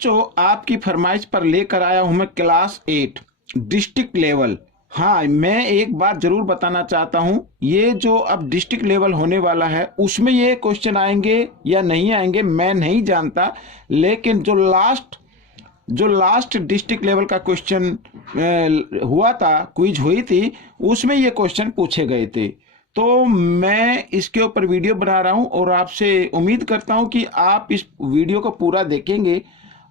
बच्चों आपकी फरमाइश पर लेकर आया हूं मैं क्लास 8 डिस्ट्रिक्ट लेवल। हाँ, मैं एक बात जरूर बताना चाहता हूं, ये जो अब डिस्ट्रिक्ट लेवल होने वाला है उसमें ये क्वेश्चन आएंगे या नहीं आएंगे मैं नहीं जानता, लेकिन जो लास्ट डिस्ट्रिक्ट लेवल का क्वेश्चन हुआ था, क्विज हुई थी, उसमें ये क्वेश्चन पूछे गए थे। तो मैं इसके ऊपर वीडियो बना रहा हूं और आपसे उम्मीद करता हूं कि आप इस वीडियो को पूरा देखेंगे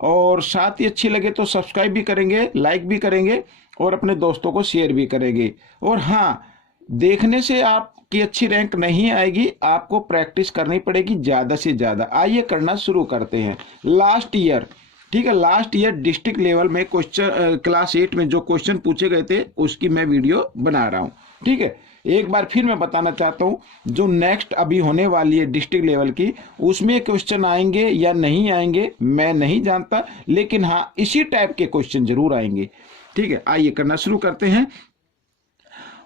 और साथ ही अच्छी लगे तो सब्सक्राइब भी करेंगे, लाइक भी करेंगे और अपने दोस्तों को शेयर भी करेंगे। और हाँ, देखने से आपकी अच्छी रैंक नहीं आएगी, आपको प्रैक्टिस करनी पड़ेगी ज़्यादा से ज़्यादा। आइए करना शुरू करते हैं। लास्ट ईयर, ठीक है, लास्ट ईयर डिस्ट्रिक्ट लेवल में क्वेश्चन क्लास 8 में जो क्वेश्चन पूछे गए थे उसकी मैं वीडियो बना रहा हूँ। ठीक है, एक बार फिर मैं बताना चाहता हूँ, जो नेक्स्ट अभी होने वाली है डिस्ट्रिक्ट लेवल की, उसमें क्वेश्चन आएंगे या नहीं आएंगे मैं नहीं जानता, लेकिन हाँ इसी टाइप के क्वेश्चन जरूर आएंगे। ठीक है, आइए करना शुरू करते हैं।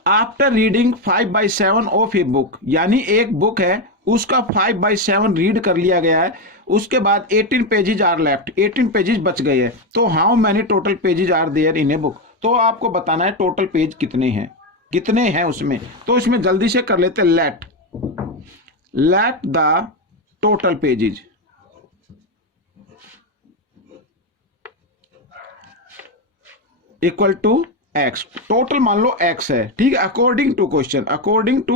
After reading 5/7 of a book, यानी एक बुक है उसका 5/7 रीड कर लिया गया है, उसके बाद 18 पेजेज आर लेफ्ट, 18 पेजेज बच गए हैं। तो how many total pages are there in a book, तो आपको बताना है टोटल पेज कितने हैं उसमें। तो इसमें जल्दी से कर लेते, let the total pages equal to x, total मान लो एक्स है, ठीक है, अकॉर्डिंग टू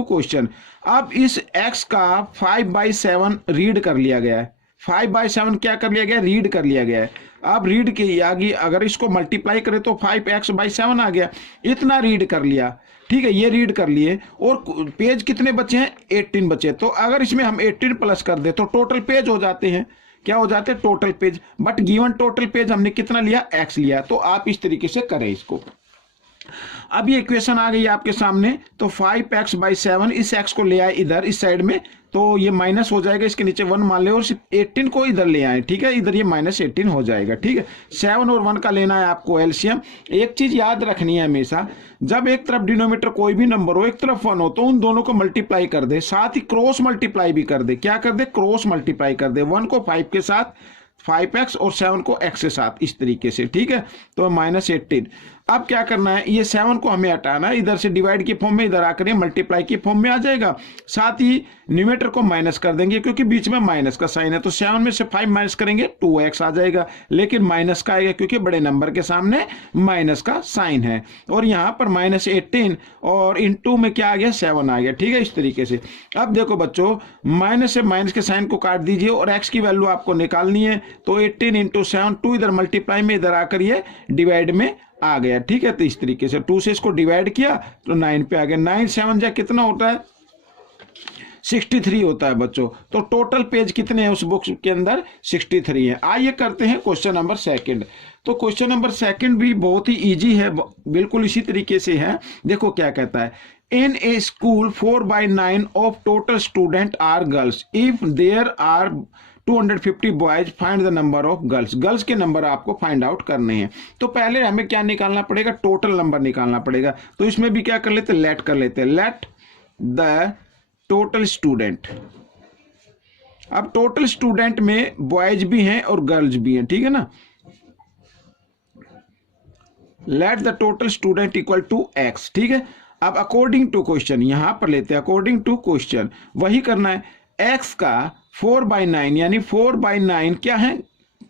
क्वेश्चन। अब इस एक्स का 5/7 रीड कर लिया गया है, 5/7 क्या कर लिया गया, रीड कर लिया गया है। अब रीड की आगे अगर इसको मल्टीप्लाई करें तो 5x/7 आ गया, इतना रीड कर लिया। ठीक है, ये रीड कर लिए और पेज कितने बचे हैं, 18 बचे। तो अगर इसमें हम 18 प्लस कर दे तो टोटल पेज हो जाते हैं, क्या हो जाते हैं, total page. But given total page हमने कितना लिया, x लिया। तो आप इस तरीके से करें इसको। अब ये इक्वेशन आ गई आपके सामने, तो 5x/7 इस x को ले आए इधर इस साइड में, तो ये माइनस हो जाएगा, इसके नीचे 1 मान ले और 18 को इधर ले आए। ठीक है, इधर ये -18 हो जाएगा। ठीक है, 7 और 1 का लेना है आपको एलसीएम। एक चीज याद रखनी है हमेशा, जब एक तरफ डिनोमिनेटर कोई भी नंबर हो, एक तरफ 1 हो, तो उन दोनों को मल्टीप्लाई कर दे, साथ ही क्रॉस मल्टीप्लाई भी कर दे। क्या कर दे, क्रॉस मल्टीप्लाई कर दे, 1 को 5 के साथ 5x और 7 को x के साथ, इस तरीके से। ठीक है, तो -18। अब क्या करना है, ये 7 को हमें हटाना है, इधर से डिवाइड के फॉर्म में इधर आकर मल्टीप्लाई के फॉर्म में आ जाएगा। साथ ही न्यूमेटर को माइनस कर देंगे क्योंकि बीच में माइनस का साइन है, तो 7 में से 5 माइनस करेंगे 2x आ जाएगा, लेकिन माइनस का आएगा क्योंकि बड़े नंबर के सामने माइनस का साइन है। और यहाँ पर -18 और इनटू में क्या आ गया, 7 आ गया। ठीक है, इस तरीके से। अब देखो बच्चों, माइनस से माइनस के साइन को काट दीजिए और x की वैल्यू आपको निकालनी है, तो 18 × 7, 2 इधर मल्टीप्लाई में इधर आकर ये डिवाइड में आ गया। ठीक है, तो इस तरीके से 2 से इसको डिवाइड किया तो 9 पे आ गया। 9 7 जा कितना होता है, 63 होता है बच्चों। तो टोटल पेज कितने हैं उस बुक के अंदर, 63 है। आइए करते हैं क्वेश्चन नंबर 2। तो क्वेश्चन नंबर 2 भी बहुत ही इजी है, बिल्कुल इसी तरीके से है। देखो क्या कहता है, in a school 4/9 of total student are girls, if there are 250 boys, find the number of girls. Girls के नंबर आपको फाइंड आउट करने हैं। तो पहले हमें क्या निकालना पड़ेगा, टोटल नंबर निकालना पड़ेगा। तो इसमें भी क्या कर लेते, लेट कर लेते, लेट द टोटल स्टूडेंट। अब टोटल स्टूडेंट में बॉयज भी हैं और गर्ल्स भी हैं, ठीक है ना। Let the total student equal to x। ठीक है, अब अकॉर्डिंग टू क्वेश्चन यहां पर लेते हैं, अकॉर्डिंग टू क्वेश्चन वही करना है। x का 4/9 यानी 4/9 क्या है,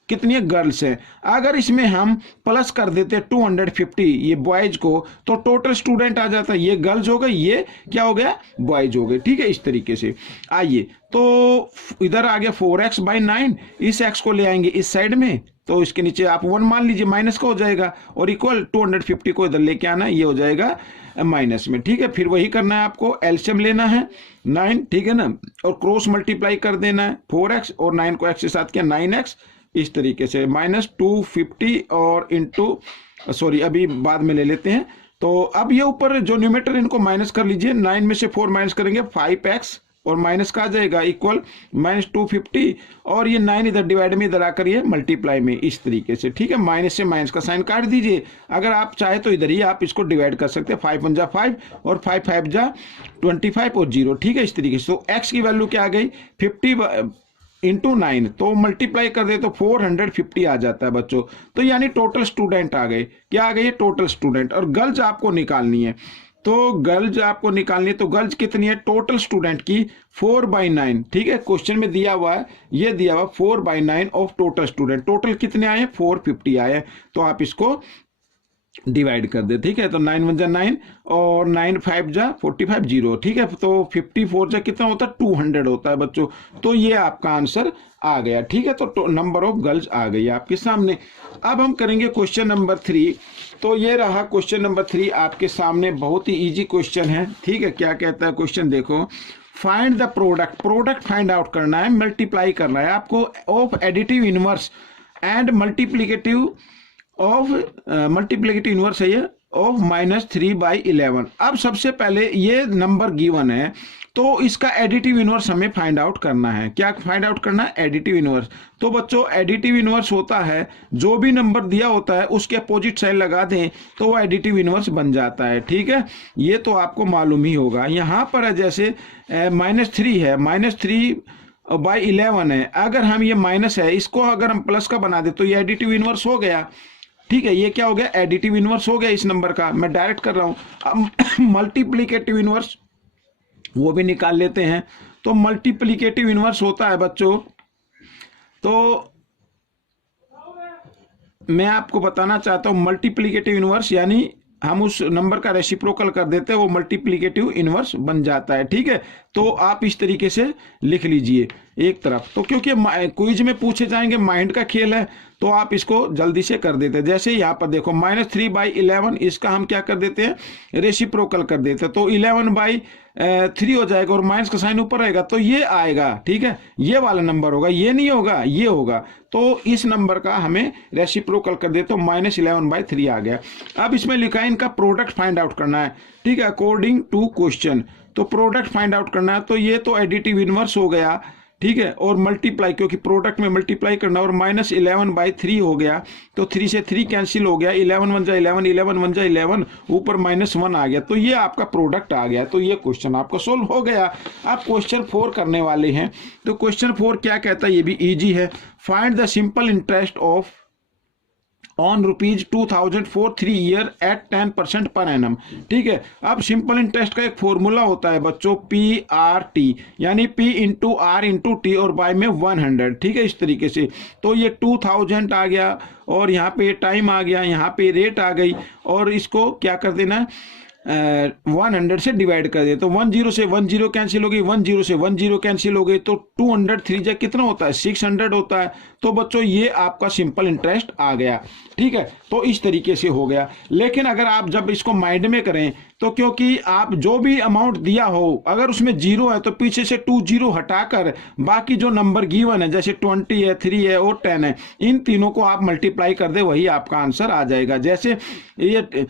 कितनी गर्ल्स है। अगर इसमें हम प्लस कर देते 250 ये बॉयज को, तो टोटल स्टूडेंट आ जाता है, ये गर्ल्स हो गए, ये क्या हो गया, बॉयज हो गए। ठीक है, इस तरीके से। आइए, तो इधर आ गया 4x/9, इस x को ले आएंगे इस साइड में, तो इसके नीचे आप 1 मान लीजिए, माइनस का हो जाएगा, और इक्वल 250 को इधर लेके आना है, ये हो जाएगा माइनस में। ठीक है, फिर वही करना है आपको, एलसीएम लेना है 9, ठीक है ना, और क्रॉस मल्टीप्लाई कर देना है 4x और 9 को x के साथ किया 9x, इस तरीके से -250 और इंटू सॉरी अभी बाद में ले लेते हैं। तो अब ये ऊपर जो न्यूमेटर इनको माइनस कर लीजिए, 9 में से 4 माइनस करेंगे 5x और माइनस का आ जाएगा इक्वल -250 और ये 9 इधर डिवाइड में इधर आकर ये मल्टीप्लाई में, इस तरीके से। ठीक है, माइनस से माइनस का साइन काट दीजिए। अगर आप चाहे तो इधर ही आप इसको डिवाइड कर सकते हैं, 5 × 1 = 5 और 5 × 5 = 25 और 0। ठीक है, इस तरीके से। तो x की वैल्यू क्या आ गई, इंटू 9, तो मल्टीप्लाई कर दे तो 450 आ जाता है बच्चों। तो यानी टोटल स्टूडेंट आ गए, क्या आ गई, टोटल स्टूडेंट। और गर्ल्स आपको निकालनी है, तो गर्ल्स आपको निकालनी है, तो गर्ल्स कितनी है टोटल स्टूडेंट की 4/9, ठीक है, क्वेश्चन में दिया हुआ है, ये दिया हुआ 4/9 ऑफ टोटल स्टूडेंट। टोटल कितने आए, 450 आए, तो आप इसको डिवाइड कर दे, ठीक है। तो 9 1 जा 9 और 9 5 जा 45 0, ठीक है। तो 54 जा कितना होता है, 200 होता है बच्चों। तो ये आपका आंसर आ गया, ठीक है। तो नंबर ऑफ गर्ल्स आ गई आपके सामने। अब हम करेंगे क्वेश्चन नंबर 3। तो ये रहा क्वेश्चन नंबर 3 आपके सामने, बहुत ही इजी क्वेश्चन है, ठीक है। क्या कहता है क्वेश्चन, देखो, find the product, product find out करना है, मल्टीप्लाई करना है आपको of additive inverse and multiplicative of multiplicative inverse है ये ऑफ -3/11। अब सबसे पहले ये नंबर गिवन है, तो इसका एडिटिव इनवर्स हमें फाइंड आउट करना है। क्या फाइंड आउट करना है, एडिटिव इनवर्स। तो बच्चों एडिटिव इनवर्स होता है, जो भी नंबर दिया होता है उसके अपोजिट साइन लगा दें तो वो एडिटिव इनवर्स बन जाता है, ठीक है। ये तो आपको मालूम ही होगा। यहाँ पर है जैसे -3 है, -3/11 है, अगर हम ये माइनस है इसको अगर हम प्लस का बना दे तो ये एडिटिव इनवर्स हो गया, ठीक है। ये क्या हो गया, एडिटिव इनवर्स हो गया इस नंबर का। मैं डायरेक्ट कर रहा हूं। अब मल्टीप्लिकेटिव इनवर्स वो भी निकाल लेते हैं। तो मल्टीप्लिकेटिव इनवर्स होता है बच्चों, तो मैं आपको बताना चाहता हूं मल्टीप्लिकेटिव इनवर्स यानी हम उस नंबर का रेसिप्रोकल कर देते हैं, वो मल्टीप्लिकेटिव इनवर्स बन जाता है, ठीक है। तो आप इस तरीके से लिख लीजिए एक तरफ। तो क्योंकि क्विज में पूछे जाएंगे, माइंड का खेल है, तो आप इसको जल्दी से कर देते हैं। जैसे यहाँ पर देखो -3/11, इसका हम क्या कर देते हैं, रेसिप्रोकल कर देते हैं, तो 11/3 हो जाएगा और माइनस का साइन ऊपर रहेगा, तो ये आएगा, ठीक है। ये वाला नंबर होगा, ये नहीं होगा, ये होगा। तो इस नंबर का हमें रेसिप्रोकल कर दे तो -11/3 आ गया। अब इसमें लिखा है इनका प्रोडक्ट फाइंड आउट करना है, ठीक है, अकॉर्डिंग टू क्वेश्चन। तो प्रोडक्ट फाइंड आउट करना है, तो ये तो एडिटिव इनवर्स हो गया, ठीक है, और मल्टीप्लाई, क्योंकि प्रोडक्ट में मल्टीप्लाई करना, और -11/3 हो गया, तो 3 से 3 कैंसिल हो गया, 11 1 जा 11, 11 1 जा 11, ऊपर -1 आ गया, तो ये आपका प्रोडक्ट आ गया। तो ये क्वेश्चन आपका सोल्व हो गया। आप क्वेश्चन 4 करने वाले हैं। तो क्वेश्चन 4 क्या कहता है, ये भी इजी है। Find the simple interest of on ₹2000 for 3 year at 10% per annum, ठीक है। अब सिंपल इंटरेस्ट का एक फॉर्मूला होता है बच्चों, PRT, यानी P into R into T और बाय में 100, ठीक है, इस तरीके से। तो ये 2000 आ गया और यहाँ पे टाइम आ गया, यहाँ पे रेट आ गई, और इसको क्या कर देना है, 100 से डिवाइड कर दे। तो 10 से 10 कैंसिल हो गई, 10 से 10 कैंसिल हो गई, तो 203 जा कितना होता है, 600 होता है। तो बच्चों ये आपका सिंपल इंटरेस्ट आ गया, ठीक है। तो इस तरीके से हो गया। लेकिन अगर आप जब इसको माइंड में करें, तो क्योंकि आप जो भी अमाउंट दिया हो अगर उसमें 0 है तो पीछे से 2 0 हटाकर बाकी जो नंबर गिवन है, जैसे 20 है, 3 है और 10 है, इन तीनों को आप मल्टीप्लाई कर दे, वही आपका आंसर आ जाएगा। जैसे ये,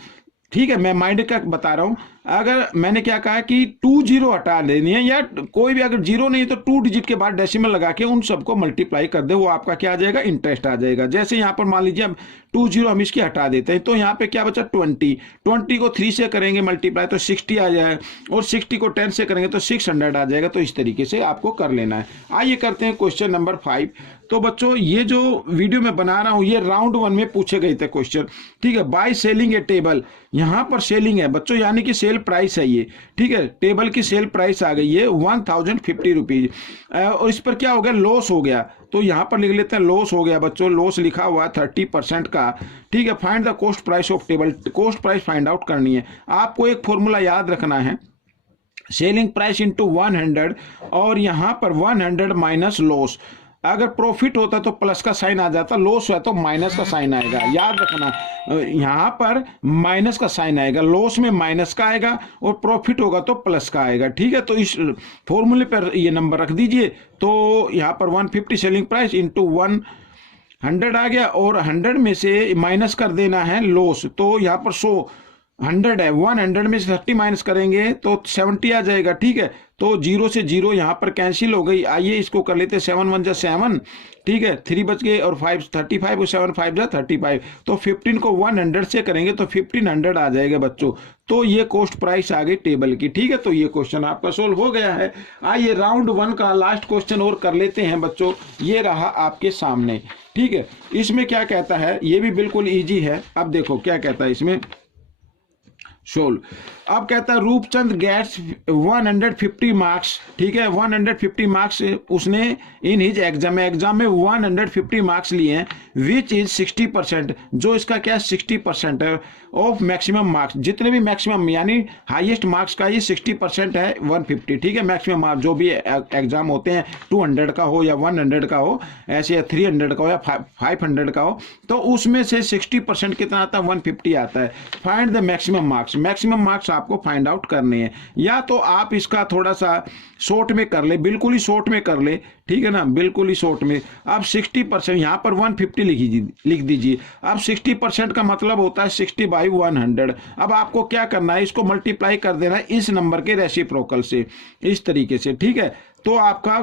ठीक है, मैं माइंड का बता रहा हूं। अगर मैंने क्या कहा कि 2 0 हटा देनी है, या कोई भी अगर 0 नहीं तो 2 डिजिट के बाद डेसिमल लगा के उन सबको मल्टीप्लाई कर दे, वो आपका क्या आ जाएगा, इंटरेस्ट आ जाएगा। जैसे यहाँ पर मान लीजिए अब 2 0 हम इसकी हटा देते हैं, तो यहाँ पे क्या बचा, 20 को 3 से करेंगे मल्टीप्लाई तो 60 आ जाएगा, और 60 को 10 से करेंगे तो 600 आ जाएगा। तो इस तरीके से आपको कर लेना है। आइए करते हैं क्वेश्चन नंबर 5। तो बच्चों ये जो वीडियो में बना रहा हूं ये राउंड 1 में पूछे गए थे क्वेश्चन, ठीक है। बाय सेलिंग ए टेबल, यहां पर सेलिंग है बच्चों, यानी कि सेल प्राइस है ये, ठीक है। टेबल की सेल प्राइस आ गई है 1050 रुपीज, और इस पर क्या हो गया, लॉस हो गया। तो यहां पर लिख लेते हैं लॉस हो गया बच्चों, लॉस लिखा हुआ है 30% का, ठीक है। Find the cost price of table, cost price find out करनी है। आपको एक फॉर्मूला याद रखना है, सेलिंग प्राइस इंटू 100, और यहां पर 100 माइनस लॉस। अगर प्रॉफिट होता तो प्लस का साइन आ जाता, लॉस है तो माइनस का साइन आएगा, याद रखना। यहां पर माइनस का साइन आएगा, लॉस में माइनस का आएगा, और प्रॉफिट होगा तो प्लस का आएगा, ठीक है। तो इस फॉर्मूले पर ये नंबर रख दीजिए। तो यहां पर 150 सेलिंग प्राइस इंटू 100 आ गया, और 100 में से माइनस कर देना है लॉस। तो यहां पर 100 है, 100 में से 30 माइनस करेंगे तो 70 आ जाएगा, ठीक है। तो 0 से 0 यहाँ पर कैंसिल हो गई। आइए इसको कर लेते 7 1 जा 7, ठीक है, 3 बच गए और 5 35 और 7 5 जा 35। तो 15 को 100 से करेंगे तो 1500 आ जाएगा बच्चों। तो ये कॉस्ट प्राइस आ गई टेबल की, ठीक है। तो ये क्वेश्चन आपका सोल्व हो गया है। आइए राउंड 1 का लास्ट क्वेश्चन और कर लेते हैं बच्चों। ये रहा आपके सामने, ठीक है। इसमें क्या कहता है, ये भी बिल्कुल इजी है। अब देखो क्या कहता है इसमें, सोल्व। अब कहता है रूपचंद गेट्स 150 मार्क्स, ठीक है, 150 मार्क्स उसने इन हिज एग्जाम में 150 मार्क्स लिए हैं, विच इज 60%, जो इसका क्या 60% है ऑफ मैक्सिमम मार्क्स। जितने भी मैक्सिमम यानी हाईएस्ट मार्क्स का ये 60% है 150, ठीक है। मैक्सिमम मार्क्स जो भी एग्जाम होते हैं 200 का हो या 100 का हो, ऐसे 300 का हो या 500 का हो, तो उसमें से 60% कितना आता है, 150 आता है। Find the maximum marks, maximum marks आपको फाइंड आउट करने हैं। या तो आप इसका थोड़ा सा शॉर्ट में कर ले, बिल्कुल ही शॉर्ट में कर ले, ठीक है ना, बिल्कुल ही शॉर्ट में। अब 60% यहाँ पर 150 लिख दीजिए। अब 60% का मतलब होता है 60/100। अब आपको क्या करना है, इसको मल्टीप्लाई कर देना है इस नंबर के रेसिप्रोकल से, इस तरीके से, ठीक है। तो आपका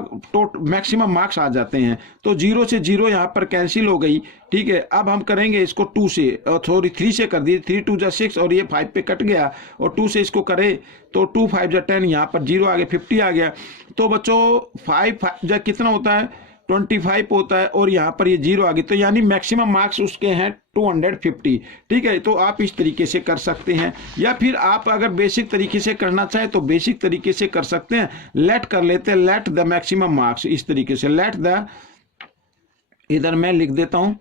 मैक्सिमम मार्क्स आ जाते हैं। तो 0 से 0 यहाँ पर कैंसिल हो गई, ठीक है। अब हम करेंगे इसको 2 से, सॉरी 3 से कर दिए, 3 2 जा 6 और ये 5 पे कट गया, और 2 से इसको करे तो 2 5 जा 10, यहाँ पर 0 आ गया, 50 आ गया। तो बच्चों 5 जा कितना होता है, 25 होता है, और यहाँ पर ये 0 आ गई। तो यानी मैक्सिमम मार्क्स उसके हैं 250, ठीक है। तो आप इस तरीके से कर सकते हैं, या फिर आप अगर बेसिक तरीके से करना चाहें तो बेसिक तरीके से कर सकते हैं। लेट कर लेते हैं, लेट द मैक्सिमम मार्क्स, इस तरीके से लेट द, इधर मैं लिख देता हूं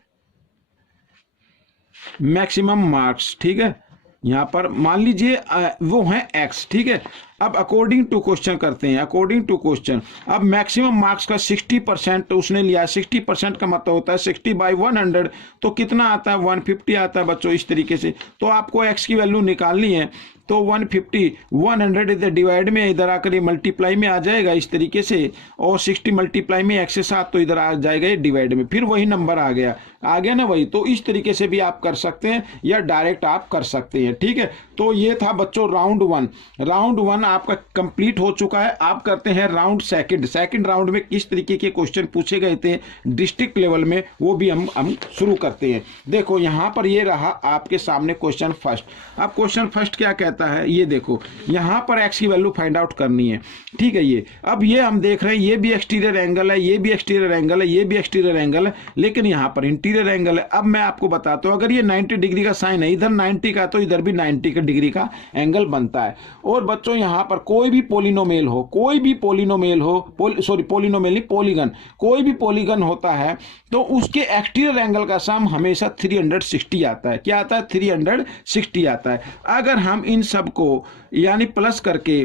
मैक्सिमम मार्क्स, ठीक है। यहां पर मान लीजिए वो है x, ठीक है। अब अकॉर्डिंग टू क्वेश्चन करते हैं, अकॉर्डिंग टू क्वेश्चन। अब मैक्सिमम मार्क्स का 60% उसने लिया, 60% का मतलब होता है 60/100, तो कितना आता है, 150 आता है बच्चों, इस तरीके से। तो आपको x की वैल्यू निकालनी है, तो 150 100 इधर डिवाइड में, इधर आकर ये मल्टीप्लाई में आ जाएगा इस तरीके से, और 60 मल्टीप्लाई में x से 7, तो इधर आ जाएगा ये डिवाइड में, फिर वही नंबर आ गया ना वही। तो इस तरीके से भी आप कर सकते हैं, या डायरेक्ट आप कर सकते हैं, ठीक है। तो ये था बच्चों राउंड 1। राउंड 1 आपका कंप्लीट हो चुका है। आप करते हैं राउंड सेकंड राउंड में किस तरीके के क्वेश्चन पूछे गए थे डिस्ट्रिक्ट लेवल में, वो भी हम शुरू करते हैं। देखो यहां पर ये रहा आपके सामने क्वेश्चन फर्स्ट। अब क्वेश्चन फर्स्ट क्या कहता है, ये देखो यहां पर एक्स की वैल्यू फाइंड आउट करनी है, ठीक है। ये अब ये हम देख रहे हैं, ये भी एक्सटीरियर एंगल है, ये भी एक्सटीरियर एंगल है, ये भी एक्सटीरियर एंगल है, लेकिन यहां पर इंटीरियर एंगल है। अब मैं आपको बताता हूं, अगर ये 90 डिग्री का साइन है, इधर 90 का, तो इधर भी 90 डिग्री का एंगल बनता है। और बच्चों यहां पर कोई भी पोलिनोमियल हो, कोई भी पोलिनोमियल हो, पोलिनोमियल नहीं, पॉलीगन, कोई भी पॉलीगन होता है, तो उसके एक्सटीरियर एंगल का सम हमेशा 360 आता है। क्या आता है, 360 आता है। अगर हम इन सबको यानी प्लस करके,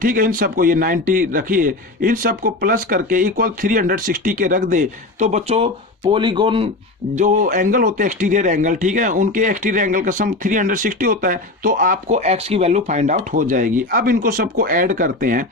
ठीक है, इन सबको ये 90 रखिए, इन सबको प्लस करके इक्वल 360 के रख दे, तो बच्चों पॉलीगोन जो एंगल होते हैं एक्सटीरियर एंगल, ठीक है, उनके एक्सटीरियर एंगल का सम 360 होता है। तो आपको x की वैल्यू फाइंड आउट हो जाएगी। अब इनको सबको ऐड करते हैं,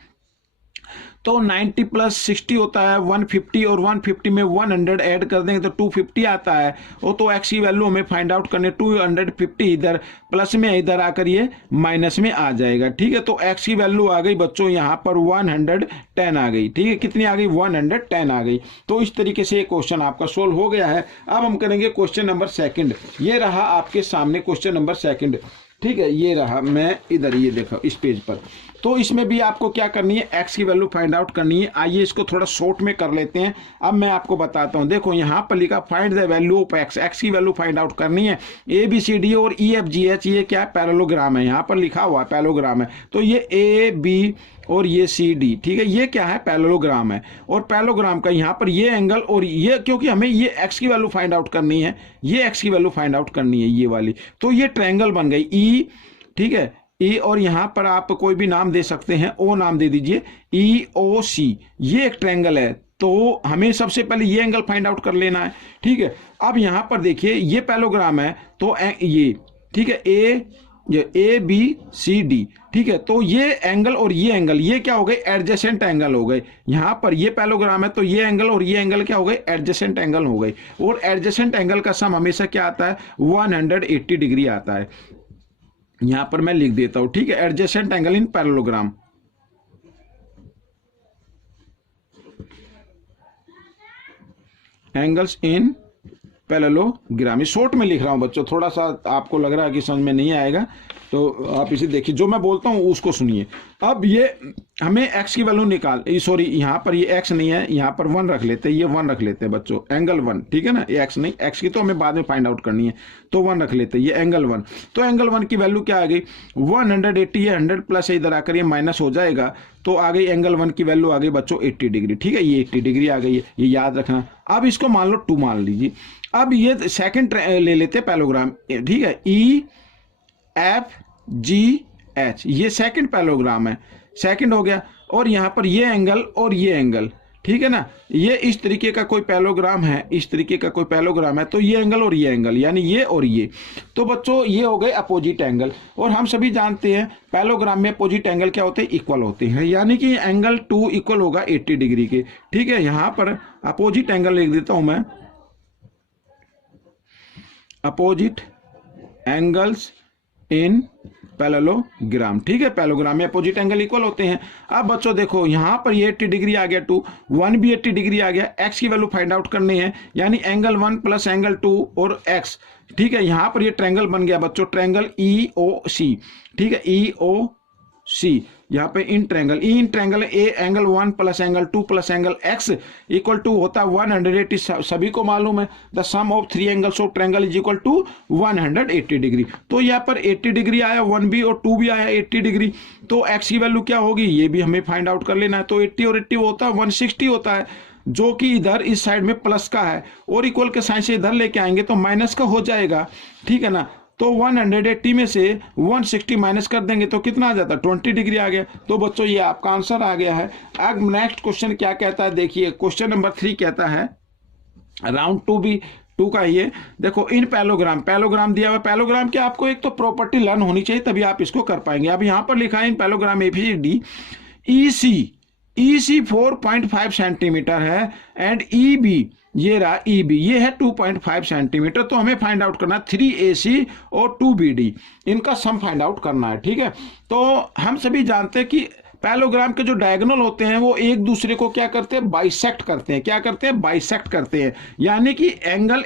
तो 90 + 60 होता है 150, और 150 में 100 ऐड कर देंगे तो 250 आता है। वो तो x की वैल्यू हमें फाइंड आउट करने, 250 इधर प्लस में, इधर आकर ये माइनस में आ जाएगा, ठीक है। तो x की वैल्यू आ गई बच्चों यहाँ पर 110 आ गई, ठीक है। कितनी आ गई, 110 आ गई। तो इस तरीके से ये क्वेश्चन आपका सोल्व हो गया है। अब हम करेंगे क्वेश्चन नंबर सेकंड। ये रहा आपके सामने क्वेश्चन नंबर सेकंड, ठीक है। ये रहा, मैं इधर ये देखो इस पेज पर। तो इसमें भी आपको क्या करनी है, x की वैल्यू फाइंड आउट करनी है। आइए इसको थोड़ा शॉर्ट में कर लेते हैं। अब मैं आपको बताता हूं, देखो यहां पर लिखा find the value of x की वैल्यू फाइंड आउट करनी है। ABCD और EFGH ये क्या है, पैरेललोग्राम है, यहां पर लिखा हुआ है पैरेललोग्राम है। तो ये AB और ये CD, ठीक है, ये क्या है, पैरेललोग्राम है। और पैरेललोग्राम का यहाँ पर ये एंगल और ये, क्योंकि हमें ये x की वैल्यू फाइंड आउट करनी है, ये x की वैल्यू फाइंड आउट करनी है, ये वाली, तो ये ट्रायंगल बन गई E, ठीक है, E, और यहां पर आप कोई भी नाम दे सकते हैं, O नाम दे दीजिए, EOC, ये एक ट्रायंगल है। तो हमें सबसे पहले ये एंगल फाइंड आउट कर लेना है, ठीक है। अब यहां पर देखिए ये पैरेललोग्राम है, तो ये, ठीक है, ABCD, ठीक है। तो ये एंगल और ये एंगल, ये क्या हो गए, एडजेसेंट एंगल हो गए। यहां पर ये पैरेललोग्राम है, तो ये एंगल और ये एंगल क्या हो गए, एडजेसेंट एंगल हो गए। और एडजेसेंट एंगल का सम हमेशा क्या आता है, 180 डिग्री आता है। यहां पर मैं लिख देता हूं, ठीक है, adjacent angle in parallelogram, angles in parallelogram. Short में लिख रहा हूं बच्चों, थोड़ा सा आपको लग रहा है कि समझ में नहीं आएगा तो आप इसे देखिए, जो मैं बोलता हूं उसको सुनिए। अब ये हमें x की वैल्यू निकाल, सॉरी यहाँ पर ये x नहीं है, यहाँ पर 1 रख लेते हैं, ये 1 रख लेते हैं बच्चों, एंगल 1, ठीक है ना, ये x नहीं, x की तो हमें बाद में फाइंड आउट करनी है, तो 1 रख लेते हैं, ये एंगल 1। तो एंगल 1 की वैल्यू क्या आ गई 180, है 100 प्लस है, इधर आकर ये माइनस हो जाएगा, तो आ गई एंगल 1 की वैल्यू आ गई बच्चों 80 डिग्री, ठीक है, ये 80 डिग्री आ गई है, ये याद रखना। अब इसको मान लो 2 मान लीजिए। अब ये सेकंड ले लेते हैं पैरेललोग्राम, ठीक है, EFGH, ये सेकंड पैरेललोग्राम है, सेकंड हो गया। और यहाँ पर ये एंगल और ये एंगल, ठीक है ना, ये इस तरीके का कोई पैरेललोग्राम है, इस तरीके का कोई पैरेललोग्राम है, तो ये एंगल और ये एंगल, यानी ये और ये, तो बच्चों ये हो गए अपोजिट एंगल। और हम सभी जानते हैं पैरेललोग्राम में अपोजिट एंगल क्या होते हैं, इक्वल होते हैं, यानी कि एंगल 2 इक्वल होगा 80 डिग्री के, ठीक है। यहाँ पर अपोजिट एंगल लिख देता हूं मैं, अपोजिट एंगल्स इन पैरेललोग्राम, ठीक है, पैरेललोग्राम में अपोजिट एंगल इक्वल होते हैं। अब बच्चों देखो यहाँ पर ये 80 डिग्री आ गया, 2 1 भी 80 डिग्री आ गया, x की वैल्यू फाइंड आउट करनी है, यानी एंगल 1 प्लस एंगल 2 और x, ठीक है। यहाँ पर ये ट्रायंगल बन गया बच्चों, ट्रायंगल EOC, ठीक है, EOC, यहाँ पे in triangle A angle 1 plus angle 2 plus angle x equal to होता है 180, सभी को मालूम है, the sum of 3 angles of triangle is equal to 180 degree. तो यहाँ पर 80 डिग्री आया, 1 भी और 2 भी आया 80 डिग्री, तो x की वैल्यू क्या होगी ये भी हमें फाइंड आउट कर लेना है। तो 80 और 80 होता है 160 होता है, जो कि इधर इस साइड में प्लस का है, और इक्वल के साइन से इधर लेके आएंगे तो माइनस का हो जाएगा, ठीक है ना। तो 180 में से 160 माइनस कर देंगे तो कितना आ जाता है 20 डिग्री आ गया। तो बच्चों ये आपका आंसर आ गया है। अब नेक्स्ट क्वेश्चन क्या कहता है, देखिए क्वेश्चन नंबर 3 कहता है, राउंड 2 का ये देखो, इन पैरेललोग्राम दिया हुआ, पैरेललोग्राम की आपको एक तो प्रॉपर्टी लर्न होनी चाहिए तभी आप इसको कर पाएंगे। अब यहाँ पर लिखा है इन पैरेललोग्राम ABCD, EC 4.5 सेंटीमीटर है एंड EB, ये रहा EB, ये है 2.5 सेंटीमीटर। तो हमें फाइंड आउट करना है 3AC और 2BD, इनका सम फाइंड आउट करना है, ठीक है। तो हम सभी जानते हैं कि पैरेललोग्राम के जो डायगोनल होते हैं वो एक दूसरे को क्या करते हैं, बाइसेक्ट करते हैं, क्या करते हैं, बाइसेक्ट करते हैं, यानी कि एंगल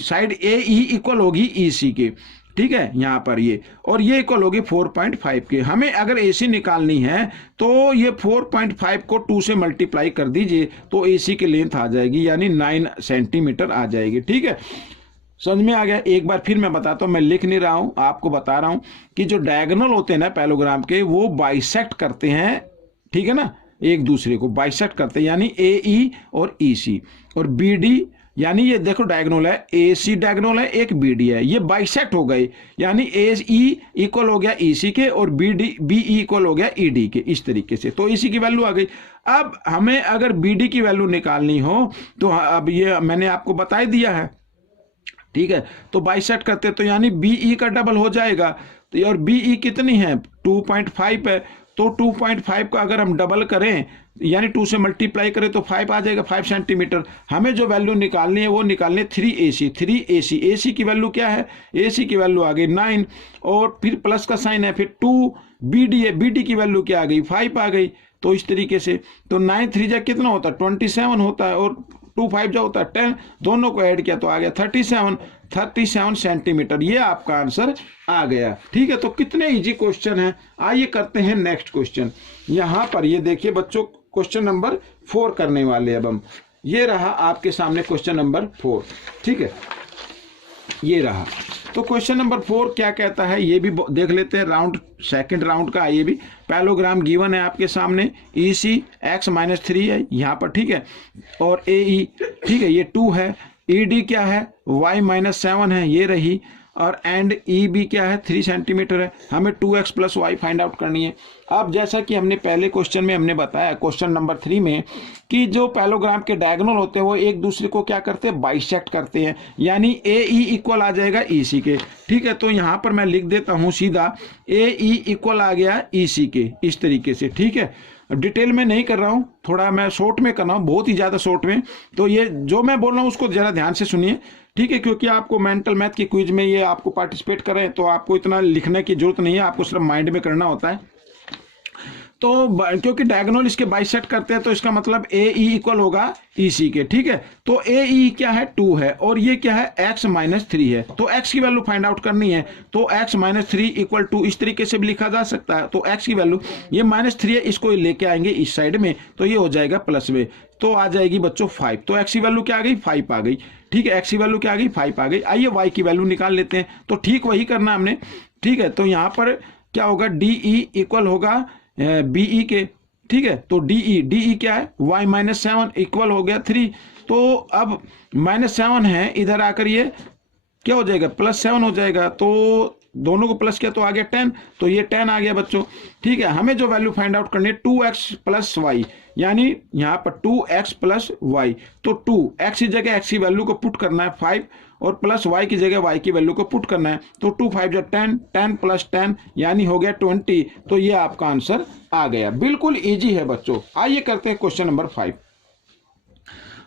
साइड AE इक्वल होगी EC के, ठीक है, यहाँ पर ये, और ये इक्वल होगी 4.5 के। हमें अगर AC निकालनी है तो ये 4.5 को 2 से मल्टीप्लाई कर दीजिए तो AC की लेंथ आ जाएगी, यानी 9 सेंटीमीटर आ जाएगी, ठीक है। समझ में आ गया। एक बार फिर मैं बताता हूँ, मैं लिख नहीं रहा हूँ, आपको बता रहा हूँ कि जो डायगोनल होते हैं ना पैरेललोग्राम के, वो बाइसेक्ट करते हैं, ठीक है ना, एक दूसरे को बाइसेक्ट करते हैं, यानी AE और EC, और BD, यानी ये देखो डायगोनल है, AC डायगोनल है, एक BD है, ये बाइसेक्ट हो गए, यानी AE इक्वल हो गया EC के और BE इक्वल हो गया ED के, इस तरीके से। तो EC की वैल्यू आ गई। अब हमें अगर BD की वैल्यू निकालनी हो तो अब ये मैंने आपको बता ही दिया है, ठीक है। तो बाइसेक्ट करते तो यानी BE का डबल हो जाएगा, तो और BE कितनी है 2.5 है, तो 2.5 का अगर हम डबल करें यानी 2 से मल्टीप्लाई करें तो 5 आ जाएगा, 5 सेंटीमीटर। हमें जो वैल्यू निकालनी है वो निकालनी है 3AC। AC की वैल्यू क्या है, AC की वैल्यू आ गई 9, और फिर प्लस का साइन है, फिर 2BD है, BD की वैल्यू क्या आ गई 5 आ गई। तो इस तरीके से, तो 9 3 जा कितना होता है 27 होता है, और 2 5 जो होता है 10, दोनों को ऐड किया तो आ गया 37 सेंटीमीटर। ये आपका आंसर आ गया, ठीक है। तो कितने इजी क्वेश्चन है, आइए करते हैं नेक्स्ट क्वेश्चन। यहाँ पर ये देखिए बच्चों, क्वेश्चन नंबर 4 करने वाले अब हम। ये रहा आपके सामने क्वेश्चन नंबर 4, ठीक है, ये रहा। तो क्वेश्चन नंबर 4 क्या कहता है ये भी देख लेते हैं, सेकंड राउंड का। ये भी पैरेललोग्राम गिवन है आपके सामने, EC x-3 है यहाँ पर, ठीक है, और AE, ठीक है, ये 2 है, ED क्या है y-7 है, ये रही, और एंड EB क्या है 3 सेंटीमीटर है। हमें 2x + y फाइंड आउट करनी है। अब जैसा कि हमने पहले क्वेश्चन में हमने बताया, क्वेश्चन नंबर 3 में, कि जो पैरेललोग्राम के डायगोनल होते हैं वो एक दूसरे को क्या करते हैं, बाइसेक्ट करते हैं, यानी AE इक्वल आ जाएगा EC के, ठीक है। तो यहाँ पर मैं लिख देता हूँ सीधा, AE इक्वल आ गया EC के, इस तरीके से, ठीक है। डिटेल में नहीं कर रहा हूँ, थोड़ा मैं शॉर्ट में कर रहा हूँ, बहुत ही ज़्यादा शॉर्ट में। तो ये जो मैं बोल रहा हूँ उसको ज़रा ध्यान से सुनिए, ठीक है, क्योंकि आपको मेंटल मैथ की क्विज में ये आपको पार्टिसिपेट करें तो आपको इतना लिखने की जरूरत नहीं है, आपको सिर्फ माइंड में करना होता है। तो क्योंकि डायगोनल इसके बाइसेक्ट करते हैं तो इसका मतलब ए ई इक्वल होगा ई सी के, ठीक है। तो ए ई क्या है 2 है और ये क्या है x माइनस 3 है, तो x की वैल्यू फाइंड आउट करनी है। तो x माइनस 3 इक्वल टू इस तरीके से भी लिखा जा सकता है। तो x की वैल्यू ये -3 है, इसको लेके आएंगे इस साइड में तो ये हो जाएगा प्लस में, तो आ जाएगी बच्चों 5। तो x की वैल्यू क्या आ गई 5 आ गई, ठीक है। x की वैल्यू क्या आ गई 5 आ गई। आइए y की वैल्यू निकाल लेते हैं, तो ठीक वही करना हमने, ठीक है। तो यहाँ पर क्या होगा डी ई इक्वल होगा बी ई के, ठीक है। तो डी ई क्या है y माइनस 7 इक्वल हो गया 3। तो अब -7 है, इधर आकर ये क्या हो जाएगा +7 हो जाएगा। तो दोनों को प्लस किया तो आ गया 10, तो ये 10 आ गया बच्चों, ठीक है। हमें जो वैल्यू फाइंड आउट करनी है 2x प्लस वाई, यानी यहाँ पर 2x प्लस वाई। तो 2x की जगह x की वैल्यू को पुट करना है 5 और प्लस y की जगह y की वैल्यू को पुट करना है। तो 2 5 जा 10, 10 प्लस 10 यानी हो गया 20। तो ये आपका आंसर आ गया। बिल्कुल इजी है बच्चों। आइए करते हैं क्वेश्चन नंबर 5।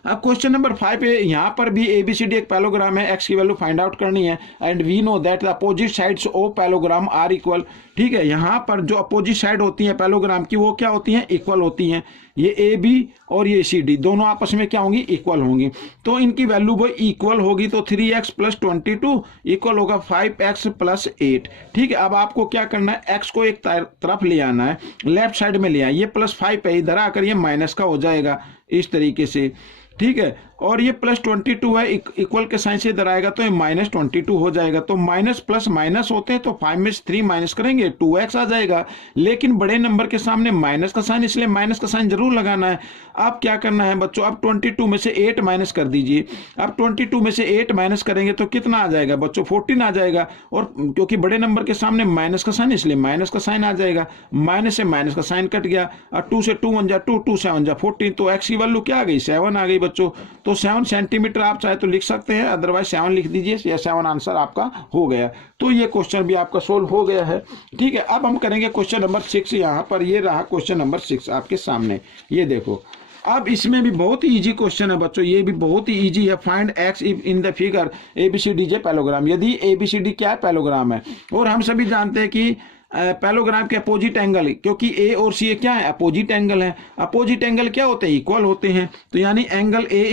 अब क्वेश्चन नंबर 5 पे यहाँ पर भी ABCD एक पैलोग्राम है, x की वैल्यू फाइंड आउट करनी है and we know that the opposite sides of parallelogram are equal, ठीक है। यहाँ पर जो अपोजिट साइड होती है पैलोग्राम की वो क्या होती हैं इक्वल होती हैं। ये AB और ये CD दोनों आपस में क्या होंगी इक्वल होंगी। तो इनकी वैल्यू वो इक्वल होगी, तो 3x प्लस 22 इक्वल होगा 5x प्लस 8, ठीक है। अब आपको क्या करना है x को एक तरफ ले आना है, लेफ्ट साइड में ले आए, ये +5 है, इधर आकर ये माइनस का हो जाएगा इस तरीके से, ठीक है। और ये +22 है, इक्वल के साइन से इधर आएगा तो ये -22 हो जाएगा। तो माइनस प्लस माइनस होते हैं तो 5 में से 3 माइनस करेंगे 2x आ जाएगा, लेकिन बड़े नंबर के सामने माइनस का साइन, इसलिए माइनस का साइन जरूर लगाना है। अब क्या करना है बच्चों, अब 22 में से 8 माइनस कर दीजिए। अब 22 में से 8 माइनस करेंगे तो कितना आ जाएगा बच्चों 14 आ जाएगा, और क्योंकि बड़े नंबर के सामने माइनस का साइन इसलिए माइनस का साइन आ जाएगा, माइनस से माइनस का साइन कट गया और 2 से 2 1 जा 2, 2 7 जा 14। तो x की वैल्यू क्या आ गई 7 आ गई बच्चों। तो 7 सेंटीमीटर आप चाहे तो लिख सकते हैं, अदरवाइज 7 लिख दीजिए, या 7 आंसर आपका हो गया। तो ये क्वेश्चन भी आपका सोल्व हो गया है, ठीक है। अब हम करेंगे क्वेश्चन नंबर 6। यहाँ पर ये रहा क्वेश्चन नंबर 6 आपके सामने, ये देखो। अब इसमें भी बहुत ही इजी क्वेश्चन है बच्चों, ये भी बहुत ही इजी है। Find x in the figure ABCD parallelogram. यदि ABCD क्या है पैलोग्राम है, और हम सभी जानते हैं कि पैलोग्राम के अपोजिट एंगल, क्योंकि A और C क्या है अपोजिट एंगल है। अपोजिट एंगल क्या होते हैं इक्वल होते हैं, तो यानी एंगल A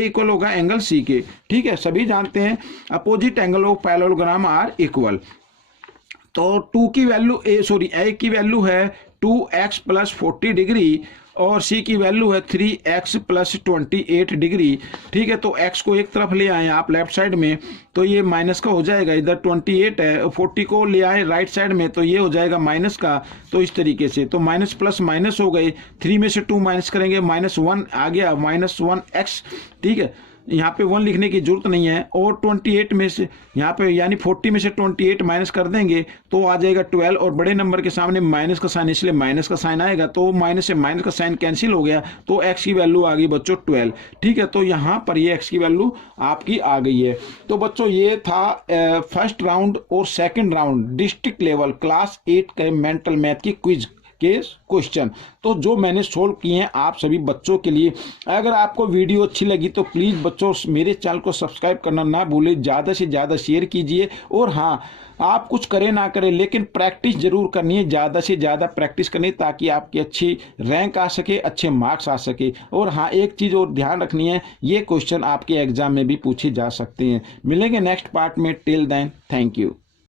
इक्वल होगा एंगल C के, ठीक है। सभी जानते हैं opposite angle of parallelogram are equal. तो 2 की वैल्यू A की वैल्यू है 2x प्लस 40 डिग्री और C की वैल्यू है 3x प्लस 28 डिग्री, ठीक है। तो x को एक तरफ ले आए आप लेफ्ट साइड में, तो ये माइनस का हो जाएगा, इधर 28 है, 40 को ले आए राइट साइड में तो ये हो जाएगा माइनस का। तो इस तरीके से तो माइनस प्लस माइनस हो गए, 3 में से 2 माइनस करेंगे -1 आ गया -1x, ठीक है। यहाँ पे 1 लिखने की जरूरत नहीं है। और 28 में से यहाँ पे यानी 40 में से 28 माइनस कर देंगे तो आ जाएगा 12, और बड़े नंबर के सामने माइनस का साइन इसलिए माइनस का साइन आएगा, तो माइनस से माइनस का साइन कैंसिल हो गया, तो x की वैल्यू आ गई बच्चों 12, ठीक है। तो यहाँ पर ये x की वैल्यू आपकी आ गई है। तो बच्चों ये था फर्स्ट राउंड और second round district level class 8 के मेंटल मैथ की क्विज के क्वेश्चन, तो जो मैंने सोल्व किए हैं आप सभी बच्चों के लिए। अगर आपको वीडियो अच्छी लगी तो प्लीज़ बच्चों मेरे चैनल को सब्सक्राइब करना ना भूलें, ज़्यादा से ज़्यादा शेयर कीजिए। और हाँ, आप कुछ करें ना करें लेकिन प्रैक्टिस जरूर करनी है, ज़्यादा से ज़्यादा प्रैक्टिस करनी है ताकि आपकी अच्छी रैंक आ सके, अच्छे मार्क्स आ सके। और हाँ, एक चीज़ और ध्यान रखनी है, ये क्वेश्चन आपके एग्जाम में भी पूछे जा सकते हैं। मिलेंगे नेक्स्ट पार्ट में, टिल देन थैंक यू।